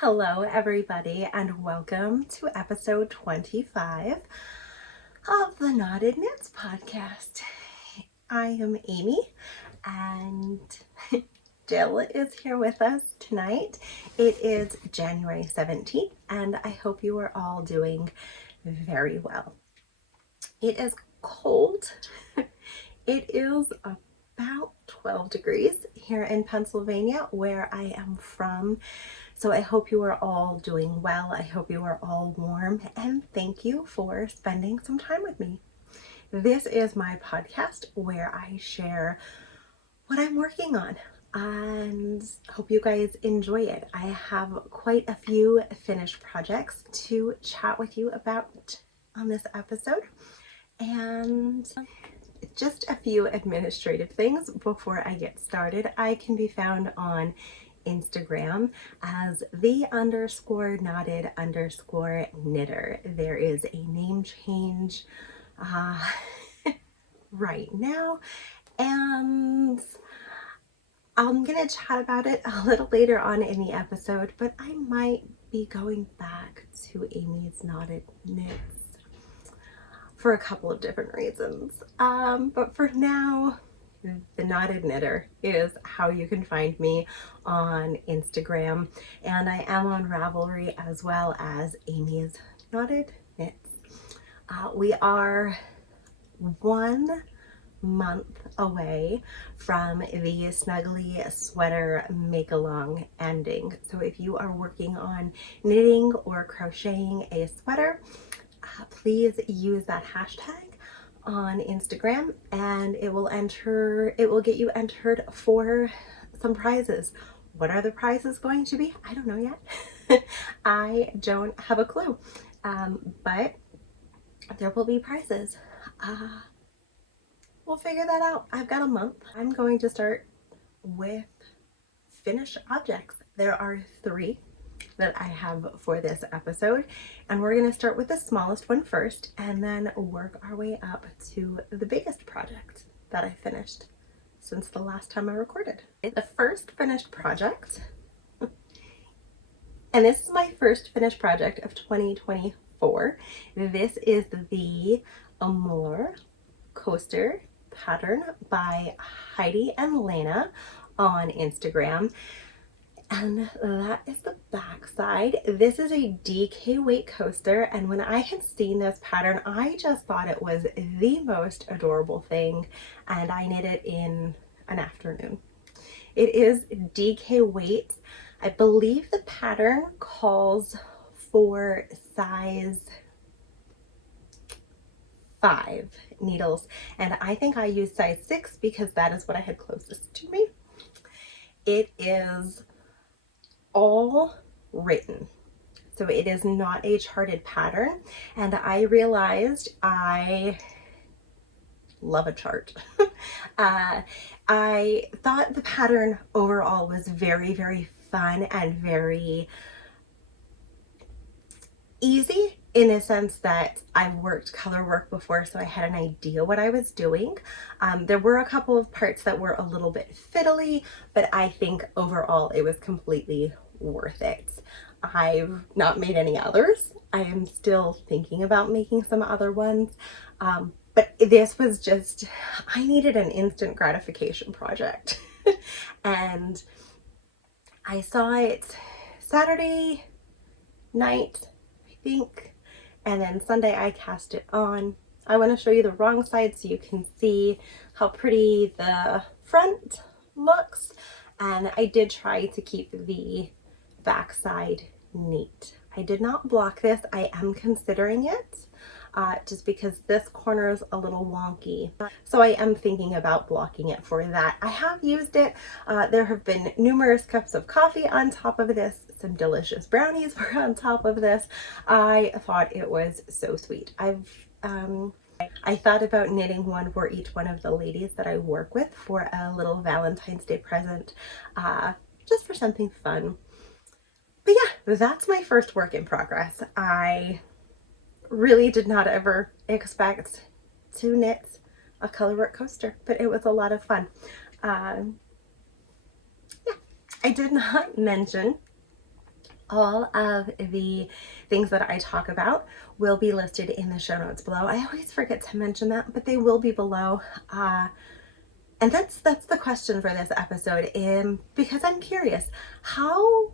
Hello everybody and welcome to episode 25 of the Knotted Knits podcast. I am Amy and Jill is here with us tonight. It is January 17th and I hope you are all doing very well. It is cold. It is about 12 degrees here in Pennsylvania where I am from. So I hope you are all doing well. I hope you are all warm and thank you for spending some time with me. This is my podcast where I share what I'm working on and hope you guys enjoy it. I have quite a few finished projects to chat with you about on this episode and just a few administrative things before I get started. I can be found on Instagram as _knotted_knitter. There is a name change right now, and I'm gonna chat about it a little later on in the episode, but I might be going back to Amy's Knotted Knits for a couple of different reasons. But for now, the Knotted Knitter is how you can find me on Instagram, and I am on Ravelry as well as Amy's Knotted Knits. We are 1 month away from the SNUGGLY sweater make-along ending. So if you are working on knitting or crocheting a sweater, please use that hashtag on Instagram and it will get you entered for some prizes. What are the prizes going to be? I don't know yet. I don't have a clue, but there will be prizes. We'll figure that out. I've got a month. I'm going to start with finished objects. There are 3 that I have for this episode, and we're going to start with the smallest one first and then work our way up to the biggest project that I finished since the last time I recorded. The first finished project, and this is my first finished project of 2024. This is the Amore Coaster pattern by Heidi and Lana on Instagram. And that is the back side. This is a DK weight coaster, and when I had seen this pattern, I just thought it was the most adorable thing, and I knit it in an afternoon. It is DK weight. I believe the pattern calls for size 5 needles, and I think I used size 6 because that is what I had closest to me. It is all written, so it is not a charted pattern, and I realized I love a chart. I thought the pattern overall was very, very fun and very easy in a sense that I've worked color work before, so I had an idea what I was doing. There were a couple of parts that were a little bit fiddly, but I think overall it was completely worth it. I've not made any others. I am still thinking about making some other ones, but this was just, I needed an instant gratification project. And I saw it Saturday night, I think, and then Sunday I cast it on. I want to show you the wrong side so you can see how pretty the front looks, and I did try to keep the back side neat. I did not block this. I am considering it just because this corner is a little wonky, so I am thinking about blocking it for that. I have used it. There have been numerous cups of coffee on top of this. Some delicious brownies were on top of this. I thought it was so sweet. I thought about knitting one for each one of the ladies that I work with for a little Valentine's Day present, just for something fun. But yeah, that's my first work in progress. I really did not ever expect to knit a colorwork coaster, but it was a lot of fun. Yeah, I did not mention All of the things that I talk about will be listed in the show notes below. I always forget to mention that, but they will be below. And that's the question for this episode, because I'm curious, how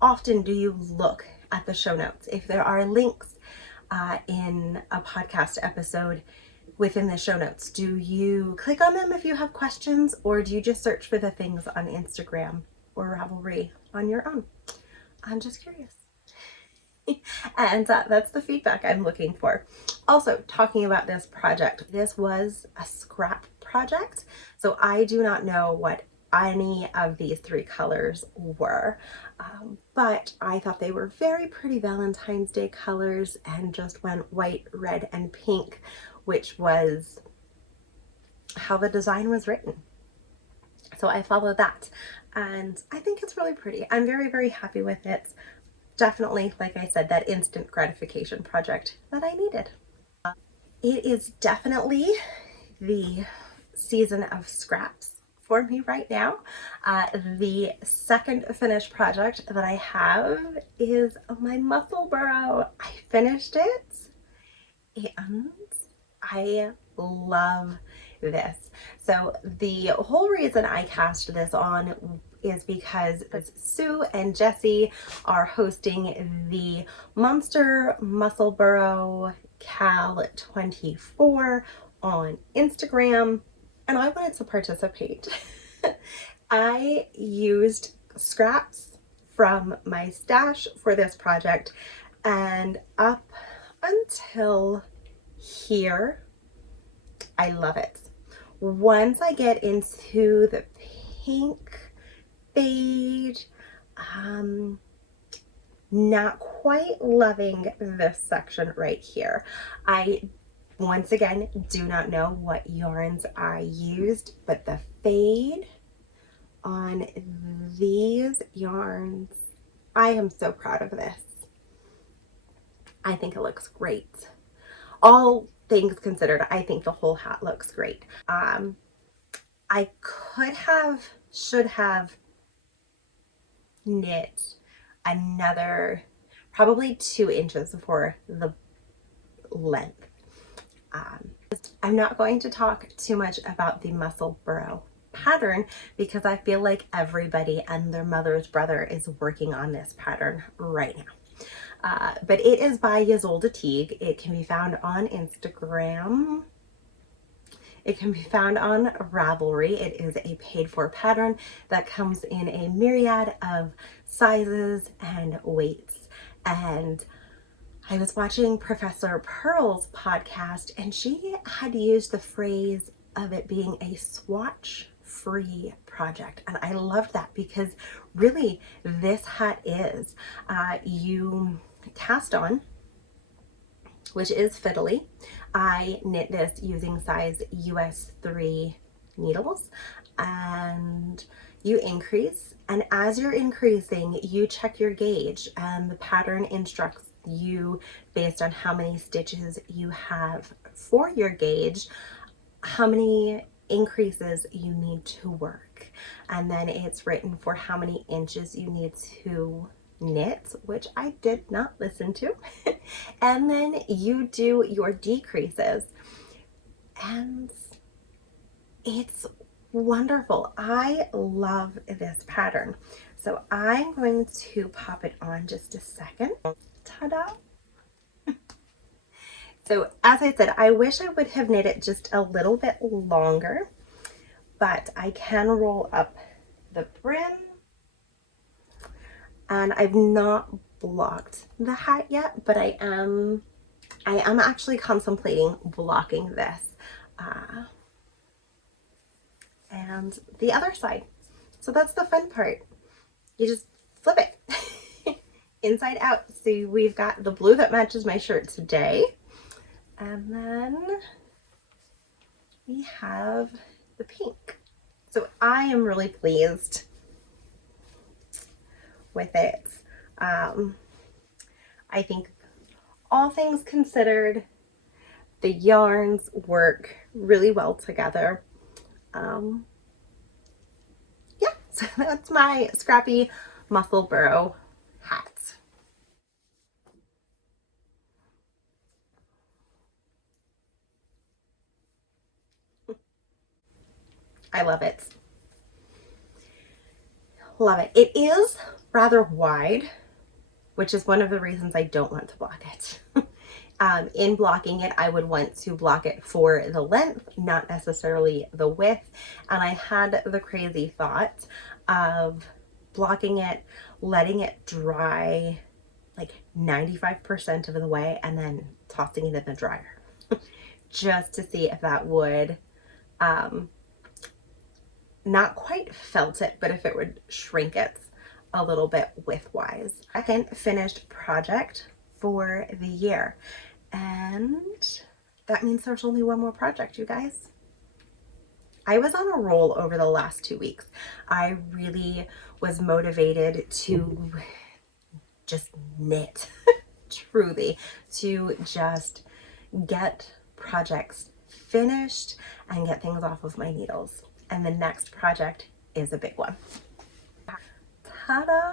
often do you look at the show notes? If there are links in a podcast episode within the show notes, do you click on them if you have questions, or do you just search for the things on Instagram or Ravelry on your own? I'm just curious. And that's the feedback I'm looking for. Also, talking about this project, this was a scrap project, so I do not know what any of these three colors were, but I thought they were very pretty Valentine's Day colors and just went white, red, and pink, which was how the design was written. So I followed that, and I think it's really pretty. I'm very, very happy with it. Definitely, like I said, that instant gratification project that I needed. It is definitely the season of scraps for me right now. The second finished project that I have is my Musselburg. I finished it and I love this. So the whole reason I cast this on is because Sue and Jessie are hosting the Monster Musselburg Cal 24 on Instagram, and I wanted to participate. I used scraps from my stash for this project, and up until here, I love it. Once I get into the pink beige, not quite loving this section right here. I once again do not know what yarns I used, but the fade on these yarns, I am so proud of this. I think it looks great. All things considered, I think the whole hat looks great. I should have knit another probably 2 inches for the length. I'm not going to talk too much about the Musselburg pattern because I feel like everybody and their mother's brother is working on this pattern right now. But it is by Ysolda Teague. It can be found on Instagram. It can be found on Ravelry. It is a paid for pattern that comes in a myriad of sizes and weights. And I was watching Professor Pearl's podcast, and she had used the phrase of it being a swatch-free project. And I loved that because really this hat is, you cast on, which is fiddly. I knit this using size US 3 needles, and you increase, and as you're increasing you check your gauge, and the pattern instructs you based on how many stitches you have for your gauge, how many increases you need to work, and then it's written for how many inches you need to knit, which I did not listen to. And then you do your decreases, and it's wonderful. I love this pattern. So I'm going to pop it on just a second. Ta-da! So as I said, I wish I would have knit it just a little bit longer, but I can roll up the brim. And I've not blocked the hat yet, but I am actually contemplating blocking this. And the other side. So that's the fun part. You just flip it inside out. So we've got the blue that matches my shirt today. And then we have the pink. So I am really pleased with it. I think all things considered, the yarns work really well together. Yeah, so that's my scrappy Musselburg hat. I love it. Love it. It is rather wide, which is one of the reasons I don't want to block it. In blocking it, I would want to block it for the length, not necessarily the width. And I had the crazy thought of blocking it, letting it dry like 95% of the way, and then tossing it in the dryer just to see if that would not quite felt it, but if it would shrink it a little bit widthwise. Second finished project for the year. And that means there's only one more project, you guys. I was on a roll over the last 2 weeks. I really was motivated to just knit, truly, to just get projects finished and get things off of my needles. And the next project is a big one. Ta-da!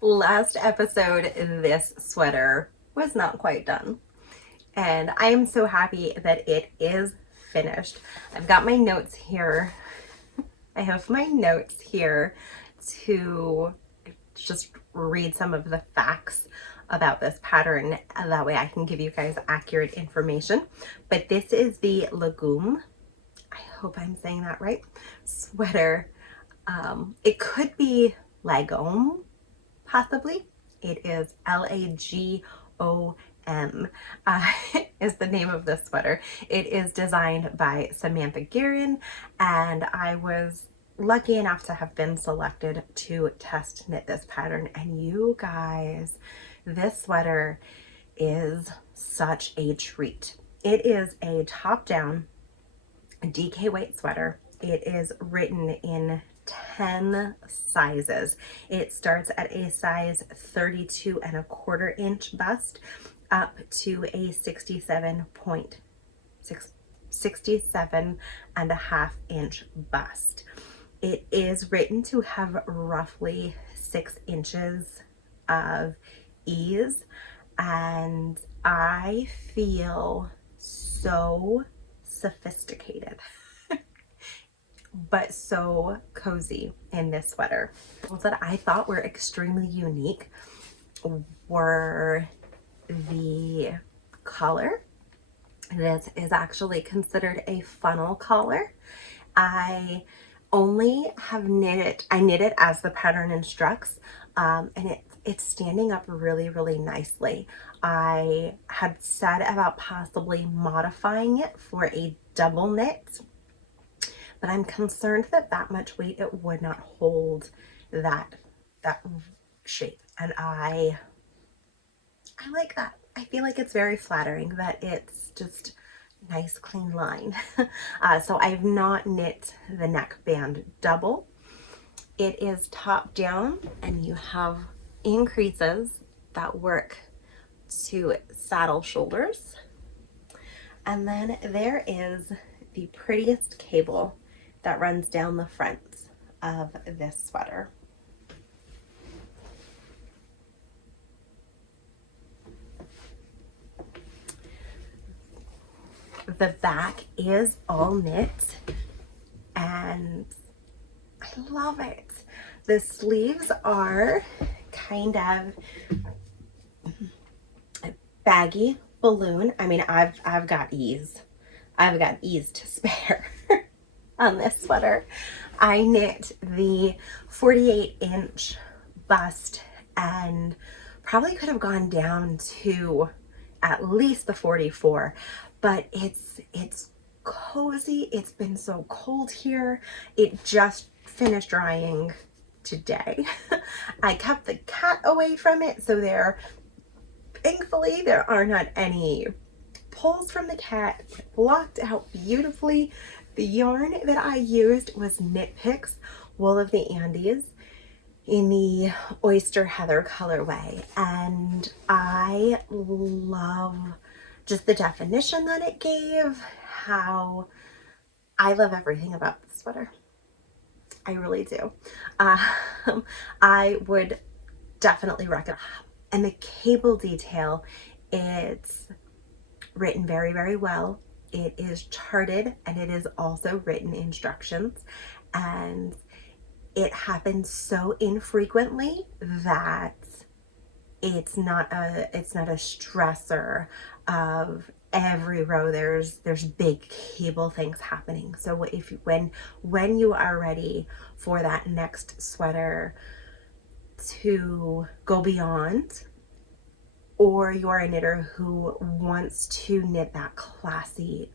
Last episode, this sweater was not quite done. And I am so happy that it is finished. I've got my notes here. I have my notes here to just read some of the facts about this pattern. That way I can give you guys accurate information. But this is the Legum, I hope I'm saying that right, sweater. It could be Lagom, possibly. It is Lagom is the name of this sweater. It is designed by Samantha Guerin, and I was lucky enough to have been selected to test knit this pattern. And you guys, this sweater is such a treat. It is a top-down DK weight sweater. It is written in 10 sizes. It starts at a size 32¼ inch bust up to a 67.5 inch bust. It is written to have roughly 6 inches of ease, and I feel so sophisticated but so cozy in this sweater. Things that I thought were extremely unique were the collar. This is actually considered a funnel collar. I only have knit it, I knit it as the pattern instructs, and it's standing up really, really nicely. I had said about possibly modifying it for a double knit, but I'm concerned that that much weight, it would not hold that shape. And I like that. I feel like it's very flattering that it's just nice clean line. So I've not knit the neckband double. It is top down, and you have increases that work to saddle shoulders. And then there is the prettiest cable that runs down the front of this sweater. The back is all knit, and I love it. The sleeves are kind of baggy balloon. I mean, I've got ease. I've got ease to spare on this sweater. I knit the 48-inch bust and probably could have gone down to at least the 44, but it's cozy. It's been so cold here. It just finished drying today. I kept the cat away from it, so thankfully there are not any pulls from the cat. It blocked out beautifully. The yarn that I used was Knit Picks Wool of the Andes in the Oyster Heather colorway, and I love just the definition that it gave. How I love everything about the sweater. I really do. I would definitely recommend. And the cable detail, it's written very, very well. it is charted and it is also written instructions, and it happens so infrequently that it's not a stressor of every row there's big cable things happening. So if when you are ready for that next sweater to go beyond, or you're a knitter who wants to knit that classy,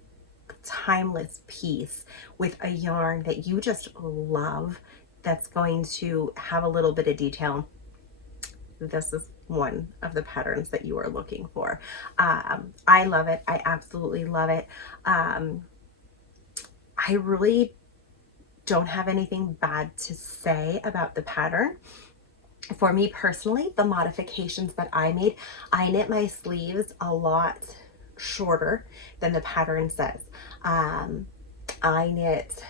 timeless piece with a yarn that you just love, that's going to have a little bit of detail, this is one of the patterns that you are looking for. I love it. I absolutely love it. I really don't have anything bad to say about the pattern. For me personally, the modifications that I made, I knit my sleeves a lot shorter than the pattern says. I knit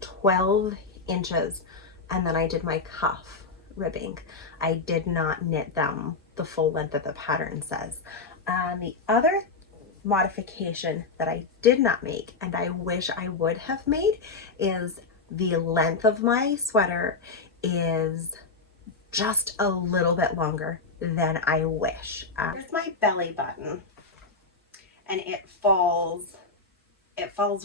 12 inches and then I did my cuff ribbing. I did not knit them the full length that the pattern says. The other modification that I did not make, and I wish I would have made, is the length of my sweater is just a little bit longer than I wish. Here's my belly button, and it falls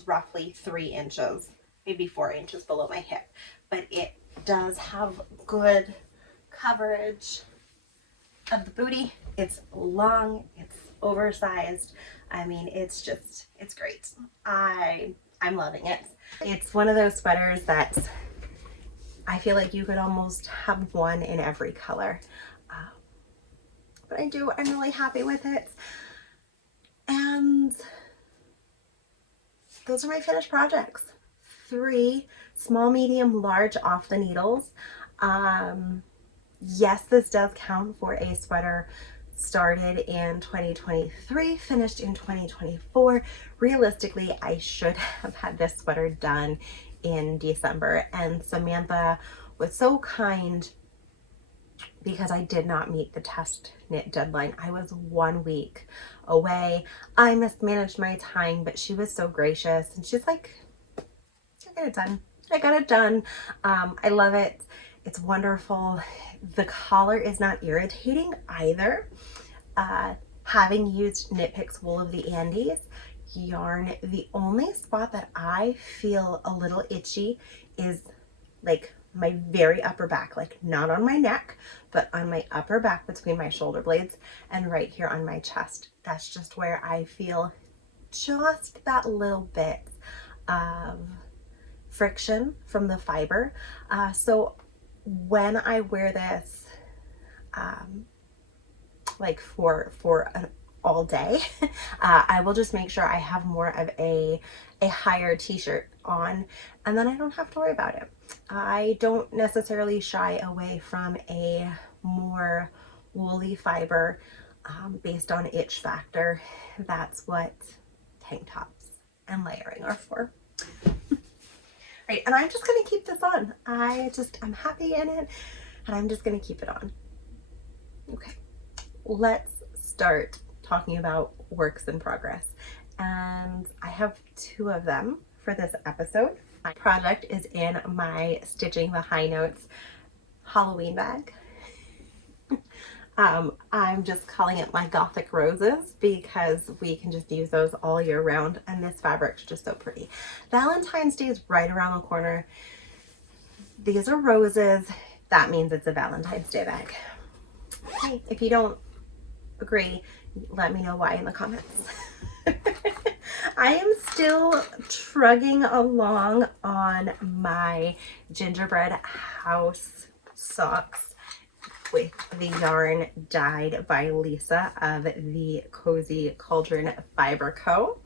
roughly 3 inches, maybe 4 inches below my hip, but it does have good coverage of the booty. It's long, it's oversized. I mean, it's great. I'm loving it. It's one of those sweaters that I feel like you could almost have one in every color. But I'm really happy with it. And those are my finished projects. 3 small, medium, large off the needles. Yes, this does count for a sweater started in 2023, finished in 2024. Realistically, I should have had this sweater done in December, and Samantha was so kind because I did not meet the test knit deadline. I was 1 week away. I mismanaged my time, but she was so gracious, and she's like, I got it done. I got it done. I love it. It's wonderful. The collar is not irritating either. Having used Knit Picks Wool of the Andes yarn, the only spot that I feel a little itchy is like my very upper back, like not on my neck, but on my upper back between my shoulder blades and right here on my chest. That's just where I feel just that little bit of friction from the fiber. So when I wear this like for an all day, I will just make sure I have more of a higher t-shirt on, and then I don't have to worry about it. I don't necessarily shy away from a more woolly fiber based on itch factor. That's what tank tops and layering are for. Right, and I'm just gonna keep this on. I'm happy in it, and I'm just gonna keep it on. Okay, let's start talking about works in progress. And I have 2 of them for this episode. My project is in my Stitching the High Notes Halloween bag. I'm just calling it my Gothic Roses because we can just use those all year round, and this fabric's just so pretty. Valentine's Day is right around the corner. These are roses. That means it's a Valentine's Day bag. Hey, if you don't agree, let me know why in the comments. I am still trudging along on my Gingerbread house socks with the yarn dyed by Lisa of the Cozy Cauldron Fiber Co.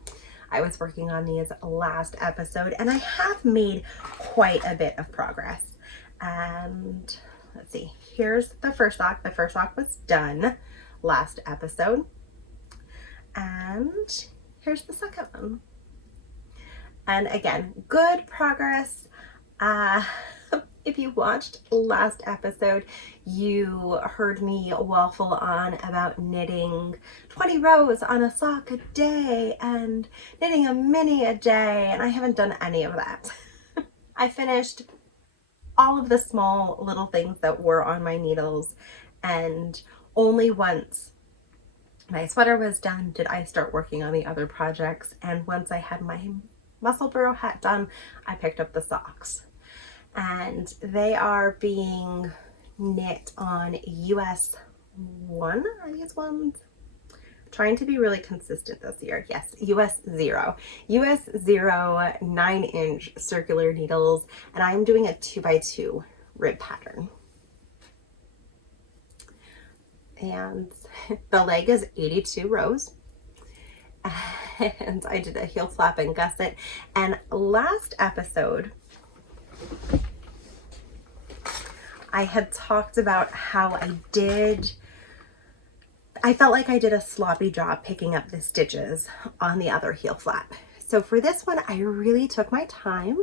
I was working on these last episode, and I have made quite a bit of progress. And let's see, here's the first sock. The first sock was done last episode. And here's the second one. And again, good progress. If you watched last episode, you heard me waffle on about knitting 20 rows on a sock a day and knitting a mini a day, and I haven't done any of that. I finished all of the small little things that were on my needles, and only once my sweater was done did I start working on the other projects. And once I had my Musselburg Hat done, I picked up the socks. And they are being knit on US 1, are these ones? Trying to be really consistent this year. Yes, US 0. US 0 9-inch circular needles, and I'm doing a 2x2 rib pattern. And the leg is 82 rows. And I did a heel flap and gusset. And last episode, I had talked about how I felt like I did a sloppy job picking up the stitches on the other heel flap. So for this one, I really took my time,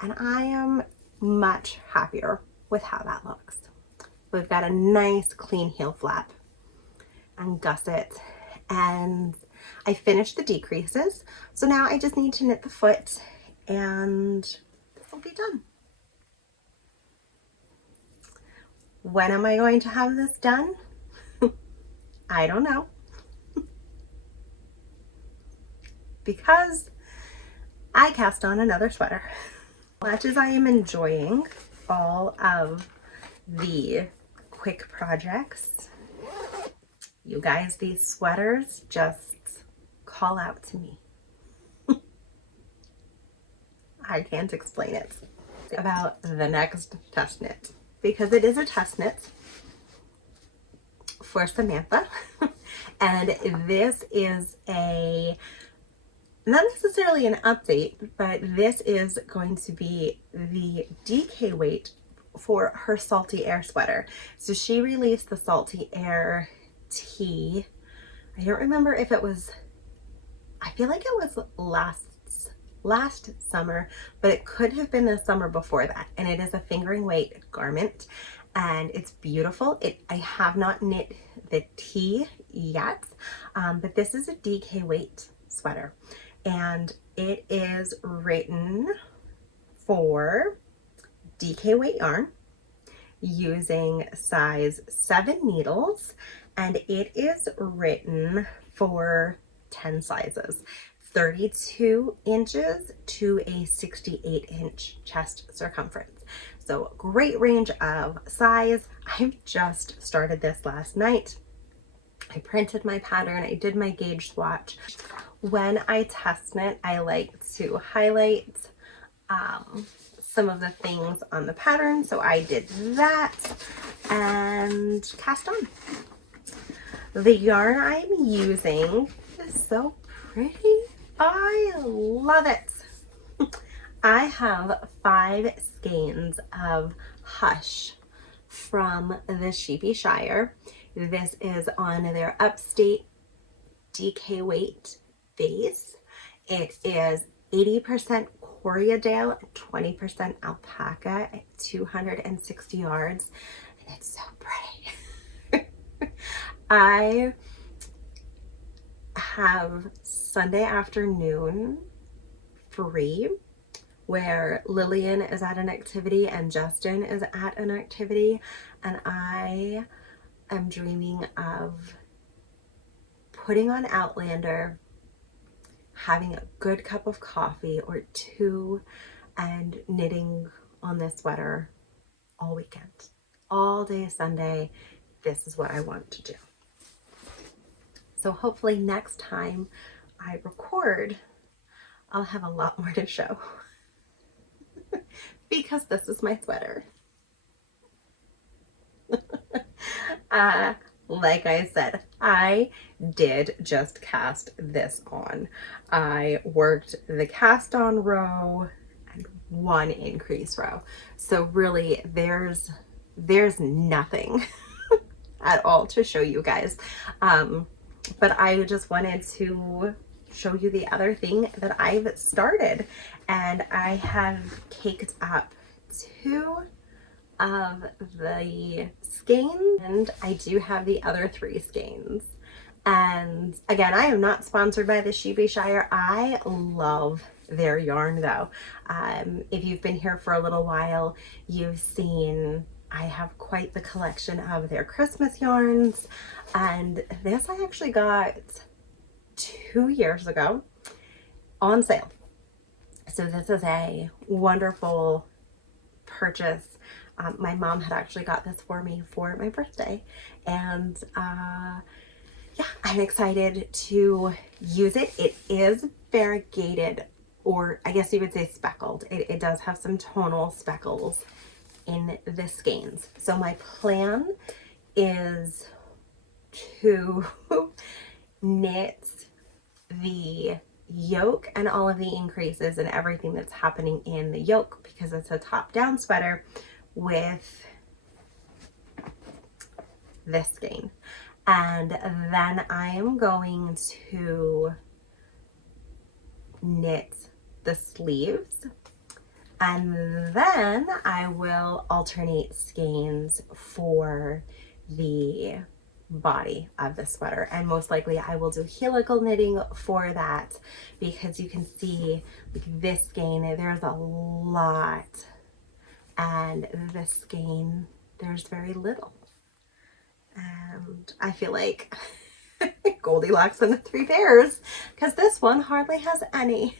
and I am much happier with how that looks. We've got a nice clean heel flap and gusset, and I finished the decreases. So now I just need to knit the foot, and this will be done. When am I going to have this done? I don't know. Because I cast on another sweater. As much as I am enjoying all of the quick projects, you guys, these sweaters just call out to me. I can't explain it. About the next test knit, because it is a test knit for Samantha. And this is not necessarily an update, but this is going to be the DK weight for her Salty Air sweater. So she released the Salty Air tee. I don't remember if it was, I feel like it was last summer, but it could have been the summer before that. And it is a fingering weight garment, and it's beautiful. I have not knit the tee yet, but this is a DK weight sweater, and it is written for DK weight yarn using size 7 needles, and it is written for 10 sizes, 32 inches to a 68-inch chest circumference. So great range of size. I've just started this last night. I printed my pattern, I did my gauge swatch. When I test knit, I like to highlight some of the things on the pattern. So I did that and cast on. The yarn I'm using is so pretty. I love it. I have 5 skeins of Hush from the Sheepy Shire. This is on their Upstate DK weight base. It is 80% Corriedale, 20% alpaca at 260 yards, and it's so pretty. I have Sunday afternoon free where Lillian is at an activity and Justin is at an activity, and I am dreaming of putting on Outlander, having a good cup of coffee or 2, and knitting on this sweater all weekend. All day Sunday, this is what I want to do. So hopefully next time I record, I'll have a lot more to show. Because this is my sweater. Like I said, I did just cast this on. I worked the cast on row and 1 increase row. So really there's nothing at all to show you guys. But I just wanted to show you the other thing that I've started, and I have caked up 2 of the skeins, and I do have the other 3 skeins. And again, I am not sponsored by the Sheepy Shire. I love their yarn though. If you've been here for a little while, you've seen I have quite the collection of their Christmas yarns, and this I actually got 2 years ago on sale. So this is a wonderful purchase. My mom had actually got this for me for my birthday, and yeah, I'm excited to use it. It is variegated, or I guess you would say speckled. It does have some tonal speckles in the skeins. So my plan is to knit the yoke and all of the increases and everything that's happening in the yoke, because it's a top-down sweater, with this skein. And then I am going to knit the sleeves, and then I will alternate skeins for the body of the sweater, and most likely I will do helical knitting for that, because you can see this skein, there's a lot, and this skein, there's very little. And I feel like Goldilocks and the 3 Bears, because this one hardly has any.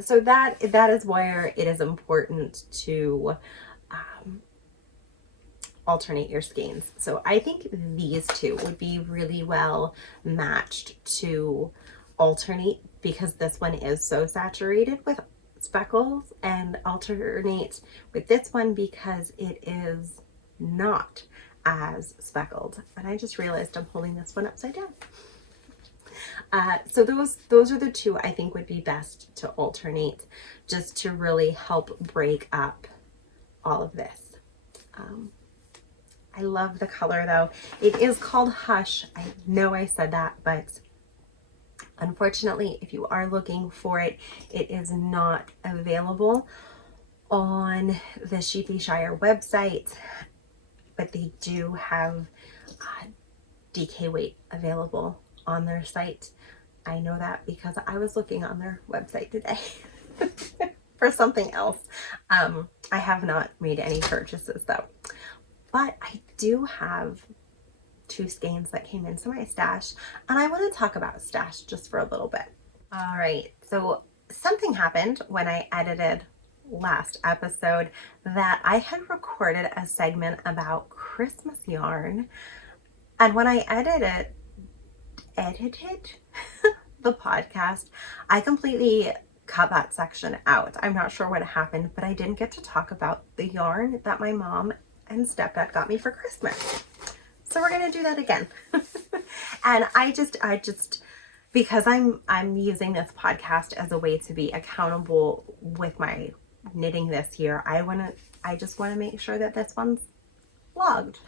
So that is where it is important to alternate your skeins. So I think these 2 would be really well matched to alternate, because this one is so saturated with speckles, and alternate with this one because it is not as speckled. And I just realized I'm holding this one upside down. So those are the 2 I think would be best to alternate, just to really help break up all of this. I love the color though. It is called Hush. I know I said that, but unfortunately, if you are looking for it, it is not available on the Sheepy Shire website, but they do have DK weight available on their site. I know that because I was looking on their website today for something else. I have not made any purchases though, but I do have 2 skeins that came into my stash, and I want to talk about stash just for a little bit. All right, so something happened when I edited last episode, that I had recorded a segment about Christmas yarn, and when I edited the podcast, I completely cut that section out. I'm not sure what happened, but I didn't get to talk about the yarn that my mom and stepdad got me for Christmas. So we're gonna do that again. And I just because I'm using this podcast as a way to be accountable with my knitting this year, I just want to make sure that this one's logged.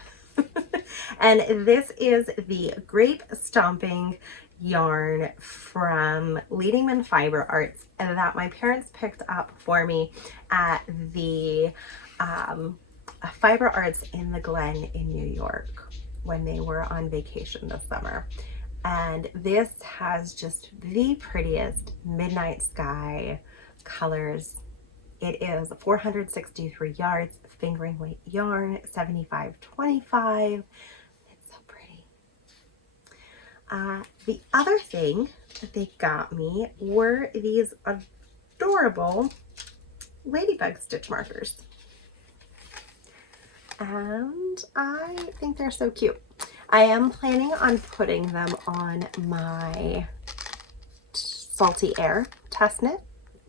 And this is the Grape Stomping yarn from Leadingman Fiber Arts, and that my parents picked up for me at the Fiber Arts in the Glen in New York when they were on vacation this summer. And this has just the prettiest midnight sky colors. It is 463 yards, fingering weight yarn, 75/25. It's so pretty. The other thing that they got me were these adorable ladybug stitch markers. And I think they're so cute. I am planning on putting them on my Salty Air test knit,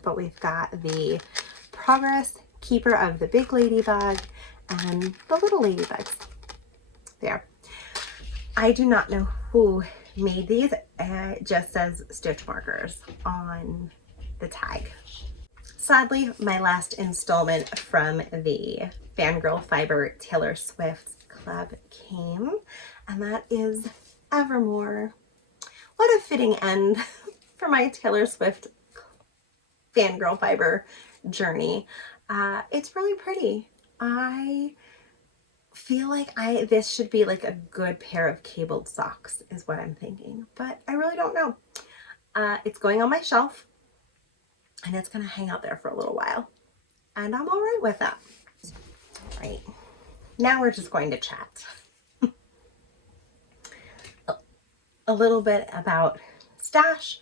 but we've got the Progress, Keeper of the Big Ladybug, and the little ladybugs there. I do not know who made these. It just says stitch markers on the tag. Sadly, my last installment from the Fangirl Fiber Taylor Swift Club came, and that is Evermore. What a fitting end for my Taylor Swift Fangirl Fiber journey. It's really pretty. I feel like this should be like a good pair of cabled socks is what I'm thinking, but I really don't know. It's going on my shelf and it's gonna hang out there for a little while, and I'm all right with that. Right, now we're just going to chat a little bit about stash,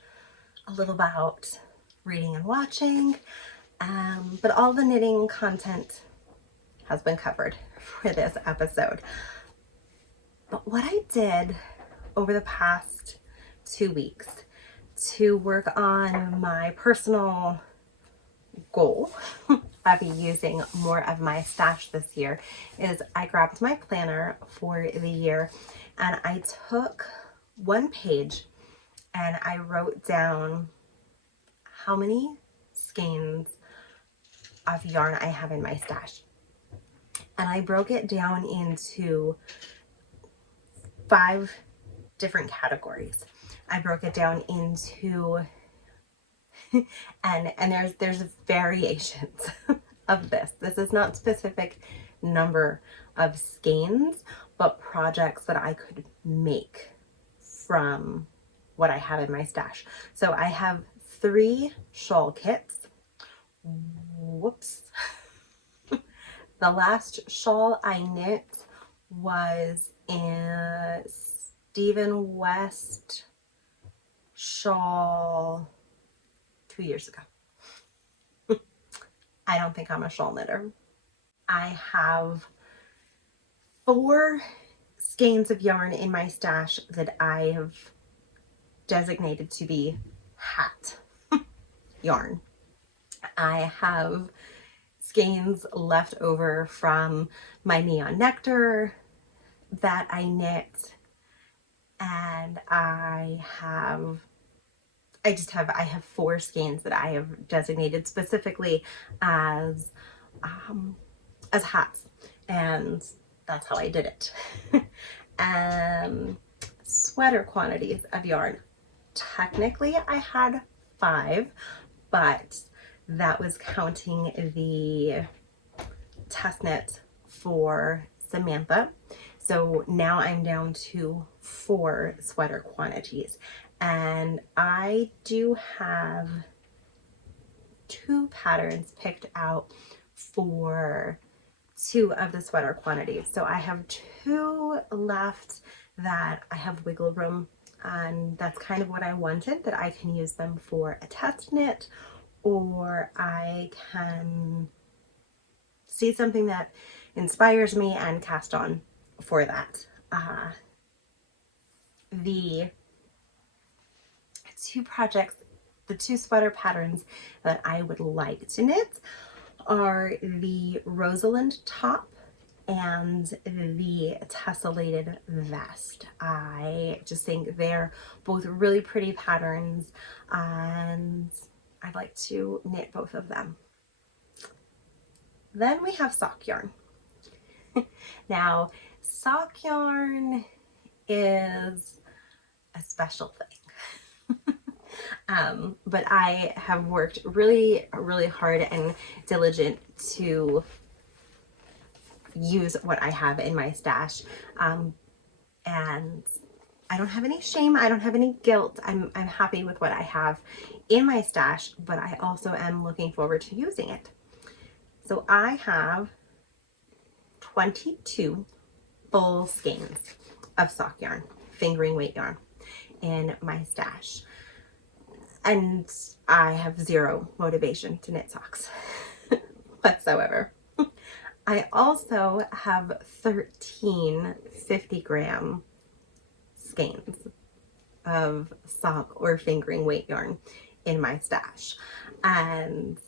a little about reading and watching, but all the knitting content has been covered for this episode. But what I did over the past 2 weeks to work on my personal goal of using more of my stash this year is I grabbed my planner for the year and I took one page and I wrote down how many skeins of yarn I have in my stash. And I broke it down into 5 different categories. I broke it down into and there's variations of this. This is not specific number of skeins, but projects that I could make from what I have in my stash. So I have 3 shawl kits. Whoops. The last shawl I knit was in Stephen West shawl 2 years ago. I don't think I'm a shawl knitter. I have 4 skeins of yarn in my stash that I have designated to be hat yarn. I have skeins left over from my Neon Nectar that I knit, and I have 4 skeins that I have designated specifically as hats, and that's how I did it. Sweater quantities of yarn. Technically I had 5, but that was counting the test knit for Samantha. So now I'm down to 4 sweater quantities, and I do have 2 patterns picked out for 2 of the sweater quantities. So I have 2 left that I have wiggle room, and that's kind of what I wanted, that I can use them for a test knit, or I can see something that inspires me and cast on for that. The 2 projects, the 2 sweater patterns that I would like to knit are the Rosalind top and the tessellated vest. I just think they're both really pretty patterns, and I'd like to knit both of them. Then we have sock yarn. Now, sock yarn is a special thing. But I have worked really, really hard and diligent to use what I have in my stash. And I don't have any shame. I don't have any guilt. I'm happy with what I have in my stash, but I also am looking forward to using it. So I have 22 full skeins of sock yarn, fingering weight yarn, in my stash. And I have 0 motivation to knit socks whatsoever. I also have 13 50-gram skeins of sock or fingering weight yarn in my stash. And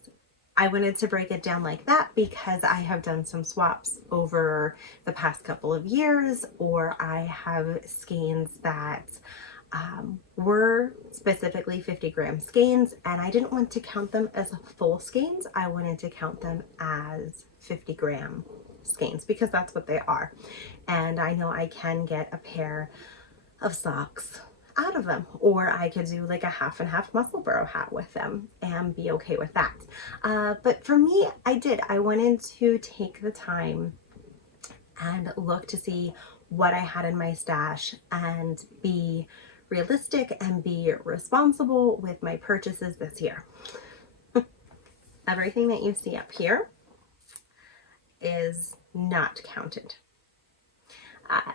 I wanted to break it down like that because I have done some swaps over the past couple of years, or I have skeins that were specifically 50-gram skeins, and I didn't want to count them as full skeins. I wanted to count them as 50-gram skeins because that's what they are. And I know I can get a pair of socks out of them, or I could do like a half and half Musselburg hat with them and be okay with that. But for me, I wanted to take the time and look to see what I had in my stash and be realistic and be responsible with my purchases this year. Everything that you see up here is not counted.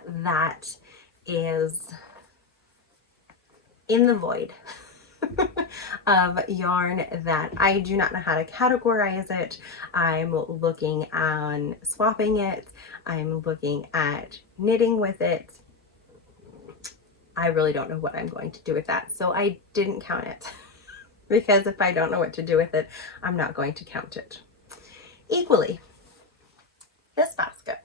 That is in the void of yarn that I do not know how to categorize it. I'm looking on swapping it. I'm looking at knitting with it. I really don't know what I'm going to do with that. So I didn't count it because if I don't know what to do with it, I'm not going to count it. Equally, this basket.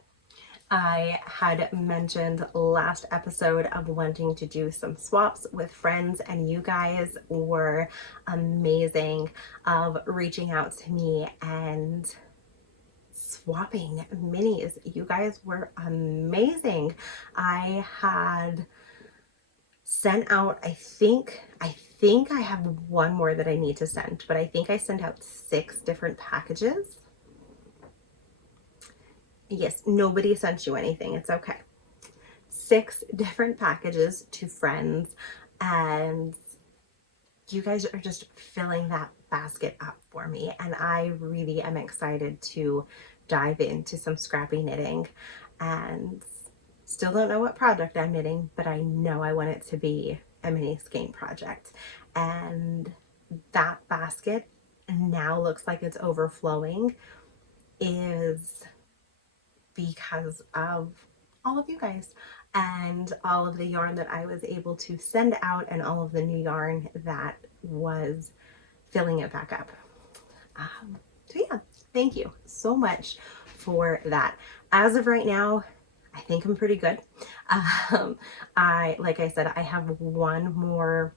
I had mentioned last episode of wanting to do some swaps with friends, and you guys were amazing of reaching out to me and swapping minis. You guys were amazing. I had sent out, I think I have one more that I need to send, but I think I sent out 6 different packages. Yes, nobody sent you anything. It's okay. 6 different packages to friends, and you guys are just filling that basket up for me. And I really am excited to dive into some scrappy knitting, and still don't know what project I'm knitting, but I know I want it to be a mini skein project. And that basket now looks like it's overflowing is because of all of you guys and all of the yarn that I was able to send out and all of the new yarn that was filling it back up. So yeah, thank you so much for that. As of right now, I think I'm pretty good. Like I said, I have one more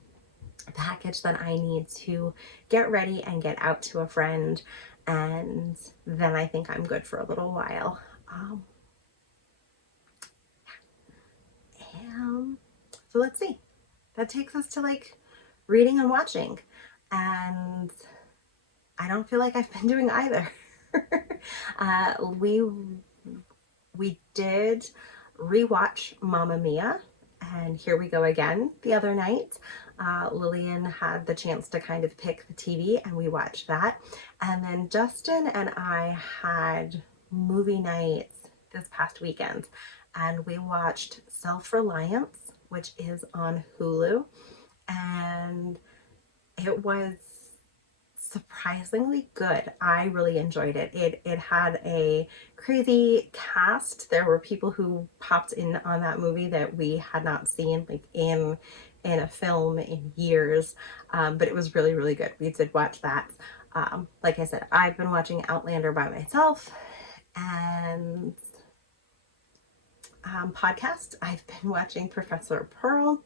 package that I need to get ready and get out to a friend, and then I think I'm good for a little while. So let's see. That takes us to like reading and watching, and I don't feel like I've been doing either. We did rewatch Mamma Mia, and Here We Go Again the other night. Lillian had the chance to kind of pick the TV, and we watched that. And then Justin and I had movie nights this past weekend, and we watched Self-Reliance, which is on Hulu, and it was surprisingly good. I really enjoyed it. It had a crazy cast. There were people who popped in on that movie that we had not seen like in a film in years, but it was really, really good. We did watch that. Like I said, I've been watching Outlander by myself, and podcast, I've been watching Professor Pearl.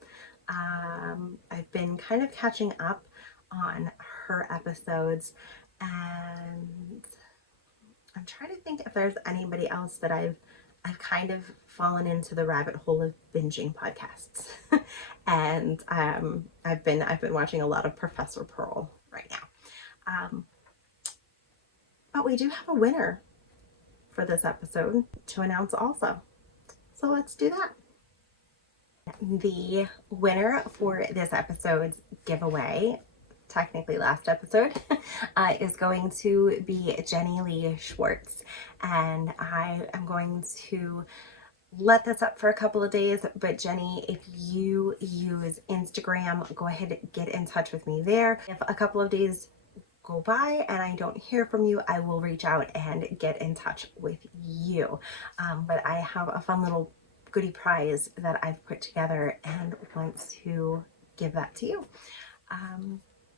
I've been kind of catching up on her episodes, and I'm trying to think if there's anybody else that I've kind of fallen into the rabbit hole of binging podcasts. And I've been watching a lot of Professor Pearl right now. But we do have a winner for this episode to announce also. So let's do that. The winner for this episode's giveaway, technically last episode, is going to be Jenny Lee Schwartz. And I am going to let this up for a couple of days, but Jenny, if you use Instagram, go ahead and get in touch with me there. If a couple of days go by and I don't hear from you, I will reach out and get in touch with you. But I have a fun little goodie prize that I've put together and want to give that to you.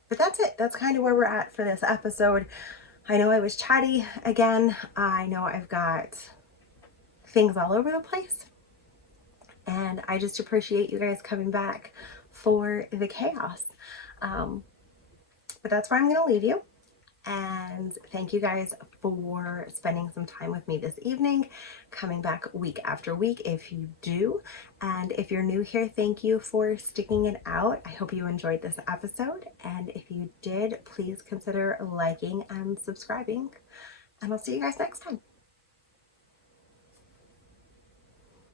But that's it. That's kind of where we're at for this episode. I know I was chatty again. I know I've got things all over the place, and I just appreciate you guys coming back for the chaos. But that's where I'm going to leave you. And thank you guys for spending some time with me this evening, coming back week after week if you do. And if you're new here, thank you for sticking it out. I hope you enjoyed this episode. And if you did, please consider liking and subscribing. And I'll see you guys next time.